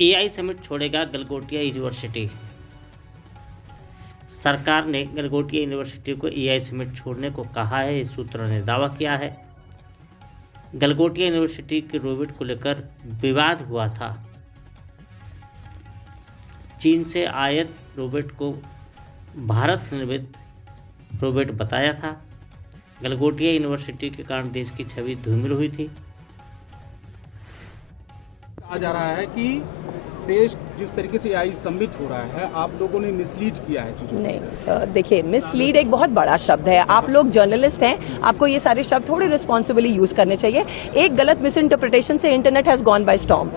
AI summit छोड़ेगा Galgotia university. सरकार ने गलगोटिया यूनिवर्सिटी को एआई समिट छोड़ने को कहा है, इस सूत्रों ने दावा किया है। गलगोटिया यूनिवर्सिटी के रोबोट को लेकर विवाद हुआ था। चीन से आयात रोबोट को भारत निर्मित रोबोट बताया था। गलगोटिया यूनिवर्सिटी के कारण देश की छवि धूमिल हुई थी। कहा जा रहा है कि देश जिस तरीके से एआई समिट हो रहा है, आप लोगों ने मिसलीड किया है चीजों को। नहीं सर, देखिए मिसलीड एक बहुत बड़ा शब्द है। आप लोग जर्नलिस्ट हैं, आपको ये सारे शब्द थोड़े रिस्पॉन्सिबली यूज करने चाहिए। एक गलत मिस इंटरप्रिटेशन से internet has gone by storm.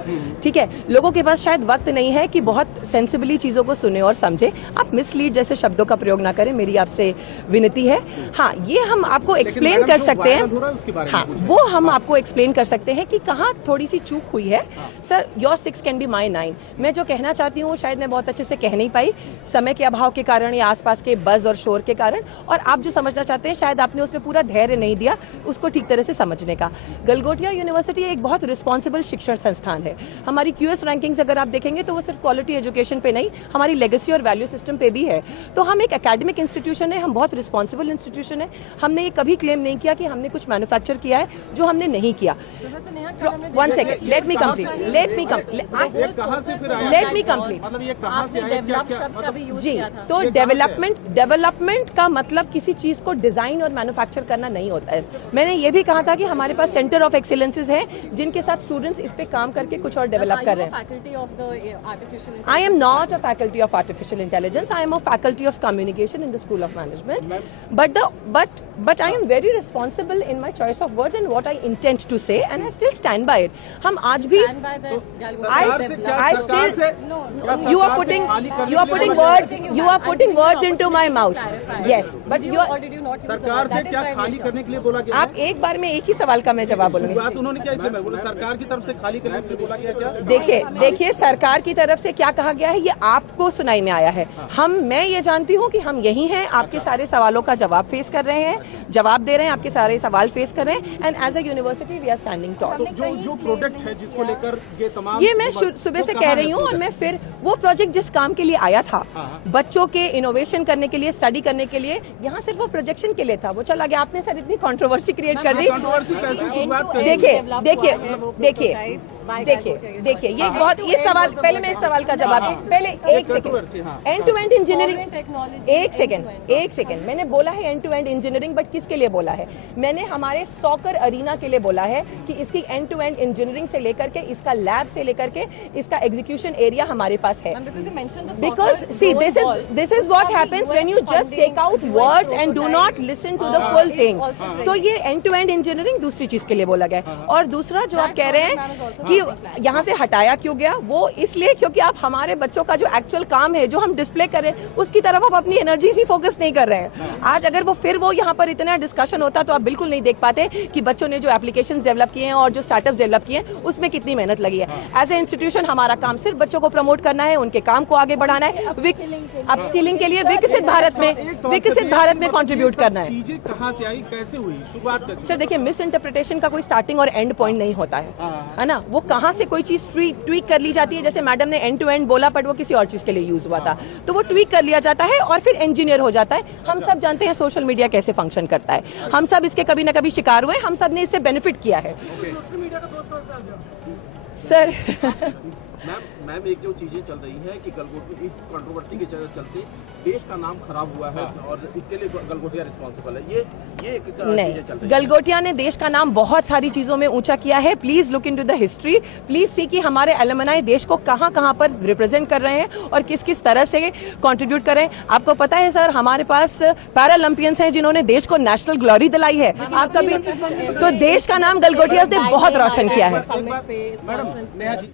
ठीक है, लोगों के पास शायद वक्त नहीं है कि बहुत सेंसिबली चीजों को सुने और समझे। आप मिसलीड जैसे शब्दों का प्रयोग ना करें, मेरी आपसे विनती है। हाँ, ये हम आपको एक्सप्लेन कर सकते हैं। हाँ, वो हम आपको एक्सप्लेन कर सकते हैं कि कहाँ थोड़ी सी चूक हुई है। Sir, your 6 can be my 9। मैं जो कहना चाहती हूँ शायद मैं बहुत अच्छे से कह नहीं पाई, समय के अभाव के कारण या आसपास के बज और शोर के कारण, और आप जो समझना चाहते हैं शायद आपने उसमें पूरा धैर्य नहीं दिया उसको ठीक तरह से समझने का। गलगोटिया यूनिवर्सिटी एक बहुत रिस्पॉन्सिबल शिक्षण संस्थान है। हमारी QS रैंकिंग्स अगर आप देखेंगे तो वो सिर्फ क्वालिटी एजुकेशन पे नहीं, हमारी लेगेसी और वैल्यू सिस्टम पे भी है। तो हम एक एकेडमिक इंस्टीट्यूशन है, हम बहुत रिस्पॉन्सिबल इंस्टीट्यूशन है। हमने ये कभी क्लेम नहीं किया कि हमने कुछ मैन्युफैक्चर किया है जो हमने नहीं किया। 1 सेकेंड, लेट मी कंप्लीट। मतलब ये कहाँ से आया? जी, तो डेवलपमेंट का मतलब किसी चीज को डिजाइन और मैन्युफैक्चर करना नहीं होता है। मैंने ये भी कहा था कि हमारे पास सेंटर ऑफ एक्सीलेंसेज हैं जिनके साथ स्टूडेंट्स इस पे काम करके कुछ और डेवलप कर रहे हैं। I am not a faculty of artificial intelligence, I am a faculty of communication in the school of management. But I am very responsible in my choice of words and what I intent to say, and I still stand by it. हम आज भी You are putting words into my mouth. Yes, but you are. सरकार से क्या खाली करने के लिए बोला गया? आप एक बार में एक ही सवाल का मैं जवाब बोलूंगी। बात उन्होंने क्या इसलिए मैं बोला, सरकार की तरफ से खाली करने के लिए बोला गया क्या? देखिए सरकार की तरफ से क्या कहा गया है ये आपको सुनाई में आया है। मैं ये जानती हूँ कि हम यही हैं, आपके सारे सवालों का जवाब फेस कर रहे हैं, जवाब दे रहे हैं, आपके सारे सवाल फेस कर रहे हैं, and as a university we are standing tall. जो प्रोडक्ट है जिसको लेकर ये तमाम, ये मैं सुबह से कह रही हूँ, और मैं फिर वो प्रोजेक्ट जिस काम के लिए आया था, बच्चों के इनोवेशन करने के लिए, स्टडी करने के लिए, यहाँ सिर्फ वो प्रोजेक्शन के लिए था, वो चला गया। आपने सर इतनी कंट्रोवर्सी क्रिएट कर दी। देखिए ये बहुत, ये सवाल पहले मैं इस सवाल का जवाब, पहले एक second, end to end engineering, एक सेकंड मैंने बोला है end to end engineering, but किसके लिए बोला है? मैंने हमारे सॉकर अरीना के लिए बोला है कि इसकी एंड टू एंड इंजीनियरिंग से लेकर के, इसका लैब से लेकर के, इसका एग्जीक्यूशन एरिया हमारे पास है। Because see, this is what happens when you just take out words and do not listen to the full thing. तो ये एंड टू एंड इंजीनियरिंग दूसरी चीज के लिए बोला गया। और दूसरा जो आप कह रहे हैं कि यहाँ से हटाया क्यों गया, वो इसलिए क्योंकि आप हमारे बच्चों का जो एक्चुअल काम है, जो हम डिस्प्ले कर रहे हैं, उसकी तरफ आप अपनी एनर्जी से फोकस नहीं कर रहे हैं। आज अगर वो यहाँ पर इतना डिस्कशन होता तो आप बिल्कुल नहीं देख पाते कि बच्चों ने जो एप्लीकेशंस डेवलप किए हैं और जो स्टार्टअप्स डेवलप किए हैं उसमें कितनी मेहनत लगी है। एज ए इंस्टीट्यूशन हमारा काम सिर्फ बच्चों को प्रमोट करना है, उनके काम को आगे बढ़ाना है, अपस्किलिंग के लिए विकसित भारत में कंट्रीब्यूट करना है। चीजें कहां से आई, कैसे हुई, शुरुआत कैसे? सर देखिए, मिस इंटरप्रिटेशन का कोई स्टार्टिंग और एंड पॉइंट नहीं होता है ना। वो कहां से कोई चीज ट्वीक कर ली जाती है, जैसे मैडम ने एंड टू एंड बोला बट वो किसी और चीज के लिए यूज हुआ था, तो वो ट्वीक कर लिया जाता है और फिर इंजीनियर हो जाता है। हम सब जानते हैं सोशल मीडिया कैसे फंक्शन करता है, हम सब इसके कभी ना कभी शिकार हुए, हम सब ने इससे बेनिफिट किया है। सर मैम एक जो चीजें चल रही है कि गलगोटिया इस कंट्रोवर्सी के चलते देश का नाम खराब हुआ है और इसके लिए गलगोटिया रिस्पॉन्सिबल है, ये नहीं, गलगोटिया ने देश का नाम बहुत सारी चीजों में ऊंचा किया है। Please look into the history, please see कि हमारे एलुमनाई देश को कहां पर रिप्रेजेंट कर रहे हैं और किस तरह से कंट्रीब्यूट कर रहे हैं। आपको पता है सर, हमारे पास पैरालंपियंस हैं जिन्होंने देश को नेशनल ग्लोरी दिलाई है। आप कभी तो देश का नाम गलगोटिया ने बहुत रोशन किया है।